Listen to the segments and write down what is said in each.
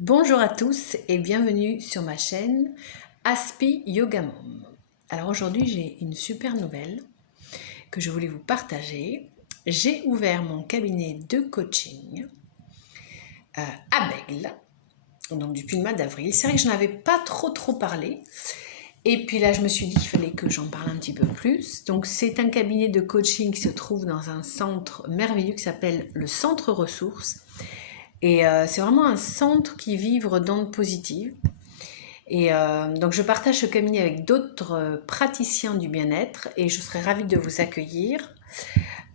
Bonjour à tous et bienvenue sur ma chaîne Aspi Yoga Mom. Alors aujourd'hui j'ai une super nouvelle que je voulais vous partager. J'ai ouvert mon cabinet de coaching à Bègle, donc depuis le mois d'avril. C'est vrai que je n'en avais pas trop parlé. Et puis là je me suis dit qu'il fallait que j'en parle un petit peu plus. Donc c'est un cabinet de coaching qui se trouve dans un centre merveilleux qui s'appelle le Centre Ressources. Et c'est vraiment un centre qui vibre d'ondes positives. Et donc je partage ce cabinet avec d'autres praticiens du bien-être et je serai ravie de vous accueillir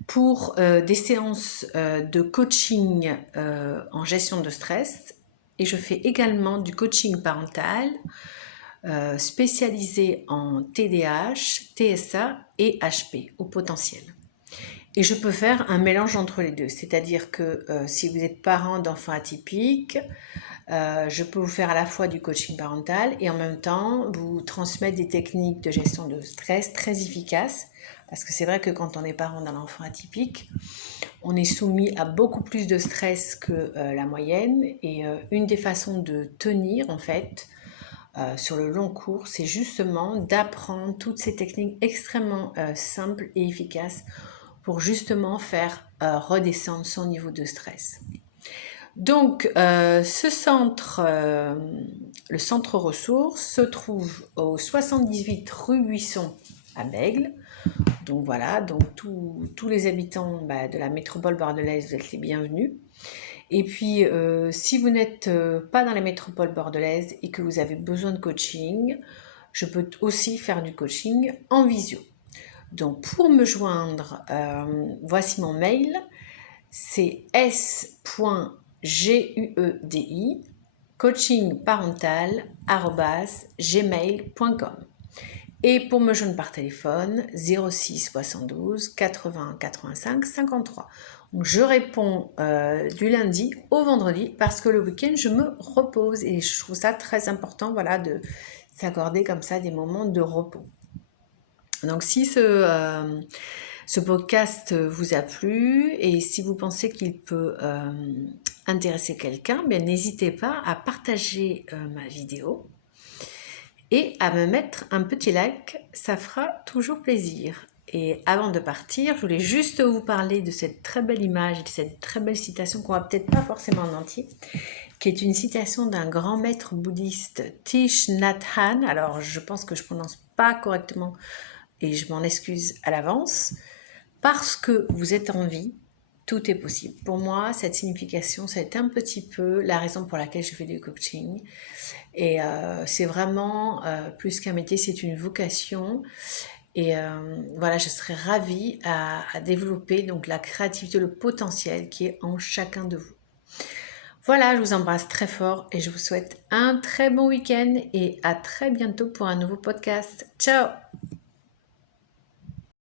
pour des séances de coaching en gestion de stress. Et je fais également du coaching parental spécialisé en TDAH, TSA et HP au potentiel. Et je peux faire un mélange entre les deux, c'est-à-dire que si vous êtes parent d'enfants atypiques, je peux vous faire à la fois du coaching parental et en même temps vous transmettre des techniques de gestion de stress très efficaces. Parce que c'est vrai que quand on est parent d'un enfant atypique, on est soumis à beaucoup plus de stress que la moyenne. Et une des façons de tenir en fait sur le long cours, c'est justement d'apprendre toutes ces techniques extrêmement simples et efficaces pour justement faire redescendre son niveau de stress. Donc, ce centre, le centre ressources, se trouve au 78 rue Buisson à Bègle. Donc voilà, donc tous les habitants de la métropole bordelaise, vous êtes les bienvenus. Et puis, si vous n'êtes pas dans la métropole bordelaise et que vous avez besoin de coaching, je peux aussi faire du coaching en visio. Donc, pour me joindre, voici mon mail, c'est s.guedi coachingparental@gmail.com. Et pour me joindre par téléphone, 06 72 80 85 53. Donc je réponds du lundi au vendredi parce que le week-end, je me repose et je trouve ça très important de s'accorder comme ça des moments de repos. Donc si ce podcast vous a plu et si vous pensez qu'il peut intéresser quelqu'un, n'hésitez pas à partager ma vidéo et à me mettre un petit like, ça fera toujours plaisir. Et avant de partir, je voulais juste vous parler de cette très belle image et de cette très belle citation qu'on va peut-être pas forcément en entier, qui est une citation d'un grand maître bouddhiste, Thich Nhat Hanh. Alors je pense que je prononce pas correctement et je m'en excuse à l'avance. Parce que vous êtes en vie, tout est possible. Pour moi, cette signification, c'est un petit peu la raison pour laquelle je fais du coaching. Et c'est vraiment plus qu'un métier, c'est une vocation. Et voilà, je serais ravie à développer donc la créativité, le potentiel qui est en chacun de vous. Voilà, je vous embrasse très fort et je vous souhaite un très bon week-end et à très bientôt pour un nouveau podcast. Ciao!